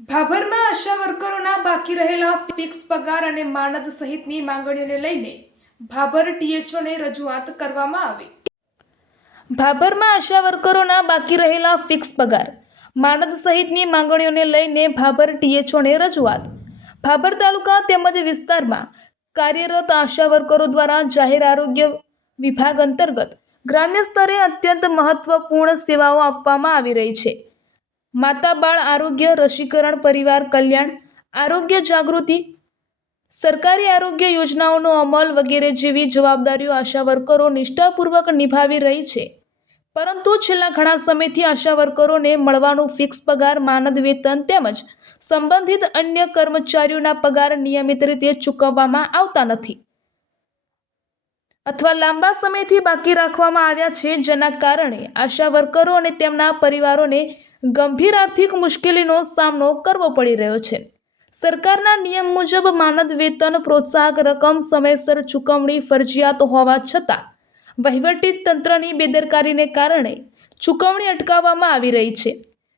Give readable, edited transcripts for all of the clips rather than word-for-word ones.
ભાભરમાં આશા વર્કરોના બાકી રહેલા ફિક્સ પગાર અને માનદ સહિતની માંગણીઓને લઈને ભાભર ટીએચઓને રજૂઆત કરવામાં આવી। ભાભરમાં આશા વર્કરોના બાકી રહેલા ફિક્સ પગાર માનદ સહિતની માંગણીઓને લઈને ભાભર ટીએચઓને રજૂઆત। ભાભર તાલુકા તેમજ વિસ્તારમાં કાર્યરત આશા વર્કરો દ્વારા જાહેર આરોગ્ય વિભાગ અંતર્ગત ગ્રામ્ય સ્તરે અત્યંત મહત્વપૂર્ણ સેવાઓ આપવામાં આવી રહી છે। માતા બાળ આરોગ્ય, રસીકરણ, પરિવાર કલ્યાણ, આરોગ્ય જાગૃતિ, સરકારી આરોગ્ય યોજનાઓનો અમલ વગેરે જેવી જવાબદારીઓ આશા વર્કરો નિષ્ઠાપૂર્વક નિભાવી રહી છે। પરંતુ છેલ્લા ઘણા સમયથી આશા વર્કરોને મળવાનું ફિક્સ પગાર, માનદ વેતન તેમજ સંબંધિત અન્ય કર્મચારીઓના પગાર નિયમિત રીતે ચૂકવવામાં આવતા નથી અથવા લાંબા સમયથી બાકી રાખવામાં આવ્યા છે, જેના કારણે આશા વર્કરો અને તેમના પરિવારોને ગંભીર આર્થિક મુશ્કેલીનો સામનો કરવો પડી રહ્યો છે। સરકારના નિયમ મુજબ માનદ વેતન, પ્રોત્સાહક રકમ સમયસર ચૂકવણી ફરજિયાત હોવા છતાં વહીવટી તંત્રની બેદરકારીને કારણે ચૂકવણી અટકાવવામાં આવી રહી છે,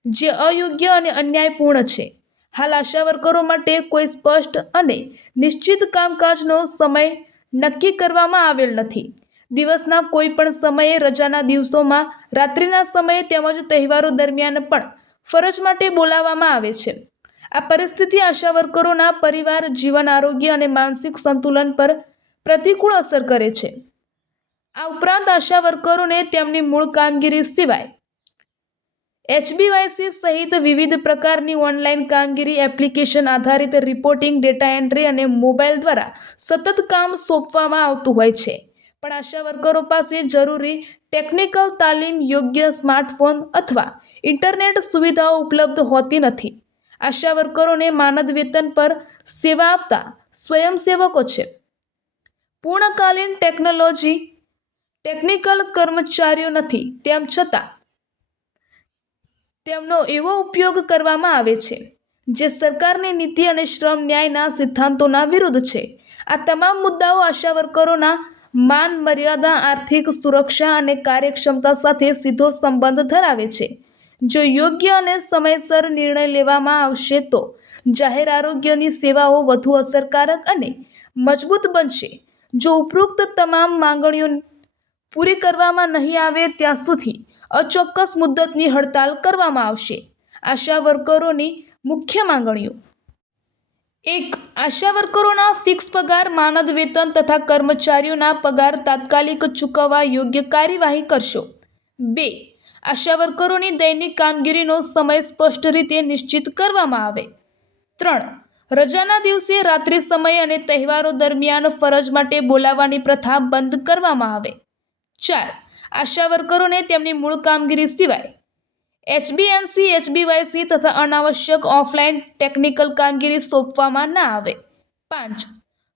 જે અયોગ્ય અને અન્યાયપૂર્ણ છે। હાલ આશા વર્કરો માટે કોઈ સ્પષ્ટ અને નિશ્ચિત કામકાજનો સમય નક્કી કરવામાં આવેલ નથી। દિવસના કોઈ પણ સમયે, રજાના દિવસોમાં, રાત્રિના સમયે તેમજ તહેવારો દરમિયાન પણ ફરજ માટે બોલાવવામાં આવે છે। આ પરિસ્થિતિ આશા વર્કરોના પરિવાર, જીવન, આરોગ્ય અને માનસિક સંતુલન પર પ્રતિકૂળ અસર કરે છે। આ ઉપરાંત આશા વર્કરોને તેમની મૂળ કામગીરી સિવાય HBYC સહિત વિવિધ પ્રકારની ઓનલાઈન કામગીરી, એપ્લિકેશન આધારિત રિપોર્ટિંગ, ડેટા એન્ટ્રી અને મોબાઈલ દ્વારા સતત કામ સોંપવામાં આવતું હોય છે, પણ આશા વર્કરો પાસે જરૂરી ટેકનિકલ તાલીમ, યોગ્ય સ્માર્ટફોન અથવા ઇન્ટરનેટ સુવિધાઓ ઉપલબ્ધ હોતી નથી। આશા વર્કરોને માનદ વેતન પર સેવા આપતા સ્વયંસેવકો છે। પૂર્ણકાલીન ટેકનિકલ કર્મચારીઓ નથી, તેમ છતાં તેમનો એવો ઉપયોગ કરવામાં આવે છે જે સરકારની નીતિ અને શ્રમ ન્યાયના સિદ્ધાંતોના વિરુદ્ધ છે। આ તમામ મુદ્દાઓ આશા વર્કરોના માન મર્યાદા, આર્થિક સુરક્ષા અને કાર્યક્ષમતા સાથે સીધો સંબંધ ધરાવે છે। જો યોગ્ય અને સમયસર નિર્ણય લેવામાં આવશે તો જાહેર આરોગ્યની સેવાઓ વધુ અસરકારક અને મજબૂત બનશે। જો ઉપરોક્ત તમામ માંગણીઓ પૂરી કરવામાં નહીં આવે ત્યાં સુધી અચોક્કસ મુદ્દતની હડતાલ કરવામાં આવશે। આશા વર્કરોની મુખ્ય માંગણીઓ: 1. આશા વર્કરોના ફિક્સ પગાર, માનદ વેતન તથા કર્મચારીઓના પગાર તાત્કાલિક ચૂકવવા યોગ્ય કાર્યવાહી કરશો। 2. આશા વર્કરોની દૈનિક કામગીરીનો સમય સ્પષ્ટ રીતે નિશ્ચિત કરવામાં આવે। 3. રજાના દિવસે, રાત્રિ સમયે અને તહેવારો દરમિયાન ફરજ માટે બોલાવવાની પ્રથા બંધ કરવામાં આવે। 4. આશા વર્કરોને તેમની મૂળ કામગીરી સિવાય HBNC, HBYC તથા અનાવશ્યક ઓફલાઈન ટેકનિકલ કામગીરી સોંપવામાં ના આવે। 5.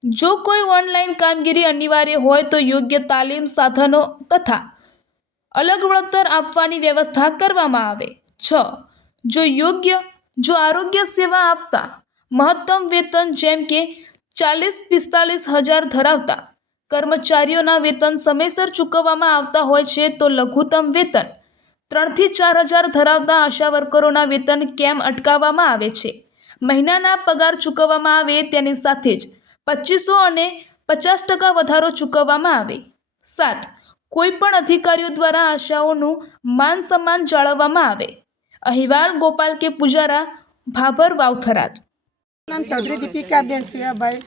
જો કોઈ ઓનલાઈન કામગીરી અનિવાર્ય હોય તો યોગ્ય તાલીમ, સાધનો તથા અલગ વળતર આપવાની વ્યવસ્થા કરવામાં આવે। 6. જો આરોગ્ય સેવા આપતા મહત્તમ વેતન જેમ કે 40-45 હજાર ધરાવતા કર્મચારીઓના વેતન સમયસર ચૂકવવામાં આવતા હોય છે તો લઘુત્તમ વેતન 3 થી 4 હજાર ધરાવતા આશા વર્કરોના વેતન કેમ અટકાવવામાં આવે છે? મહિનાના પગાર ચૂકવવામાં આવે તેની સાથે જ 2500 અને 50% વધારો ચૂકવવામાં આવે। 7. કોઈપણ અધિકારીઓ દ્વારા આશાઓનું માન સન્માન જાળવવામાં આવે। અહેવાલ ગોપાલ કે પૂજારા, ભાભર વાવથરાદ। નામ ચૌધરી દીપિકાબેન શિવાભાઈ,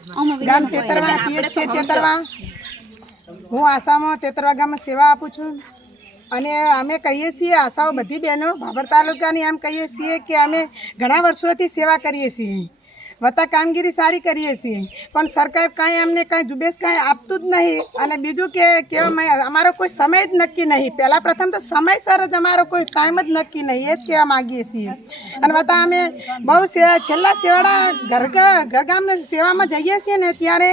ગામ તેતરવા, પીએચ છે તેતરવા। હું આસામાં તેતરવા ગામમાં સેવા આપું છું અને અમે કહીએ છીએ, આશાઓ બધી બહેનો ભાભર તાલુકાની એમ કહીએ છીએ કે અમે ઘણા વર્ષોથી સેવા કરીએ છીએ, વત્તા કામગીરી સારી કરીએ છીએ, પણ સરકાર કાંઈ અમને કાંઈ ઝુંબેશ કાંઈ આપતું જ નહીં। અને બીજું કે અમારો કોઈ સમય જ નક્કી નહીં। પહેલાં પ્રથમ તો સમયસર જ અમારો કોઈ ટાઈમ જ નક્કી નહીં, એ જ કહેવા માગીએ છીએ। અને વત્તા અમે બહુ છેલ્લા સેવાડા ઘરગામ સેવામાં જઈએ છીએ ને ત્યારે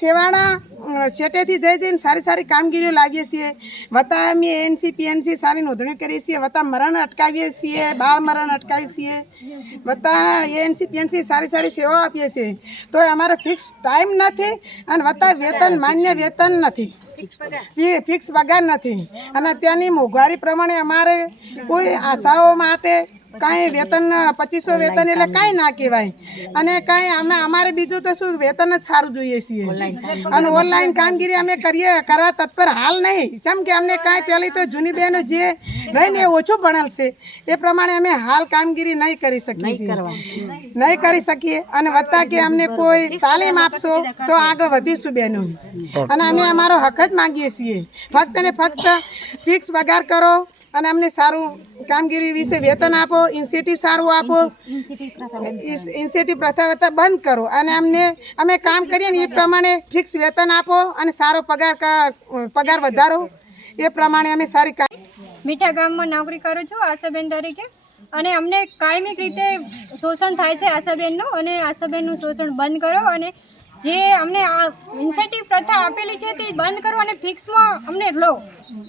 સેવાડા શેટેથી જઈને સારી કામગીરીઓ લાગીએ છીએ। વત્તા અમે ANC, PNC સારી નોંધણી કરીએ છીએ, વત્તા મરણ અટકાવીએ છીએ, બાળ મરણ અટકાવીએ છીએ, વત્તા ANC, PNC સારી સેવાઓ આપીએ છીએ, તો અમારો ફિક્સ ટાઈમ નથી અને વત્તા વેતન, માન્ય વેતન નથી, ફિક્સ પગાર નથી। અને ત્યાંની મોંઘવારી પ્રમાણે અમારે કોઈ આશાઓ માટે કાંઈ વેતન 2500 વેતન એટલે કાંઈ ના કહેવાય અને કાંઈ અમારે બીજું તો શું વેતન જ સારું જોઈએ છીએ અને ઓનલાઈન કામગીરી અમે કરવા તત્પર હાલ નહીં જેમ કે અમને કાંઈ પહેલી તો જૂની બહેનો જે રહીને ઓછું ભણેલ છે એ પ્રમાણે અમે હાલ કામગીરી નહીં કરી શકીએ છીએ નહીં કરી શકીએ અને વત્તા કે અમને કોઈ તાલીમ આપશો તો આગળ વધીશું બહેનો અને અમે અમારો હક જ માગીએ છીએ ફક્ત ને ફક્ત ફિક્સ પગાર કરો અને અમને સારું કામગીરી વિશે વેતન આપો ઇન્સેન્ટિવ સારું આપો ઇન્સેન્ટિવ પ્રથા બંધ કરો અને અમે કામ કરીએ ને એ પ્રમાણે ફિક્સ વેતન આપો અને સારો પગાર વધારો એ પ્રમાણે અમે સારી મીઠા ગામમાં નોકરી કરું છું આશાબેન તરીકે અને અમને કાયમિક રીતે શોષણ થાય છે આશાબેનનું અને આશાબેનનું શોષણ બંધ કરો અને જે અમને ઇન્સેન્ટિવ પ્રથા આપેલી છે તે બંધ કરો અને ફિક્સમાં અમને લો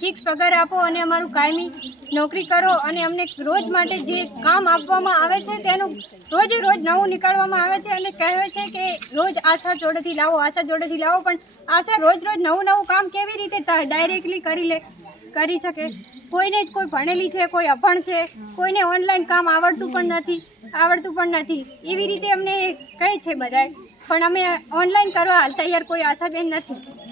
ફિક્સ પગાર આપો અને અમારું કાયમી નોકરી કરો અને અમને રોજ માટે જે કામ આપવામાં આવે છે તેનું રોજે રોજ નવું નીકાળવામાં આવે છે અને કહેવાય છે કે રોજ આશા જોડેથી લાવો પણ આશા રોજ નવું કામ કેવી રીતે ડાયરેક્ટલી કરી શકે કોઈને જ કોઈ ભણેલી છે કોઈ અભણ છે કોઈને ઓનલાઈન કામ આવડતું પણ નથી એવી રીતે અમને કહે છે બધાય પણ અમે ઓનલાઈન કરવા હાલ તૈયાર કોઈ આશાબેન નથી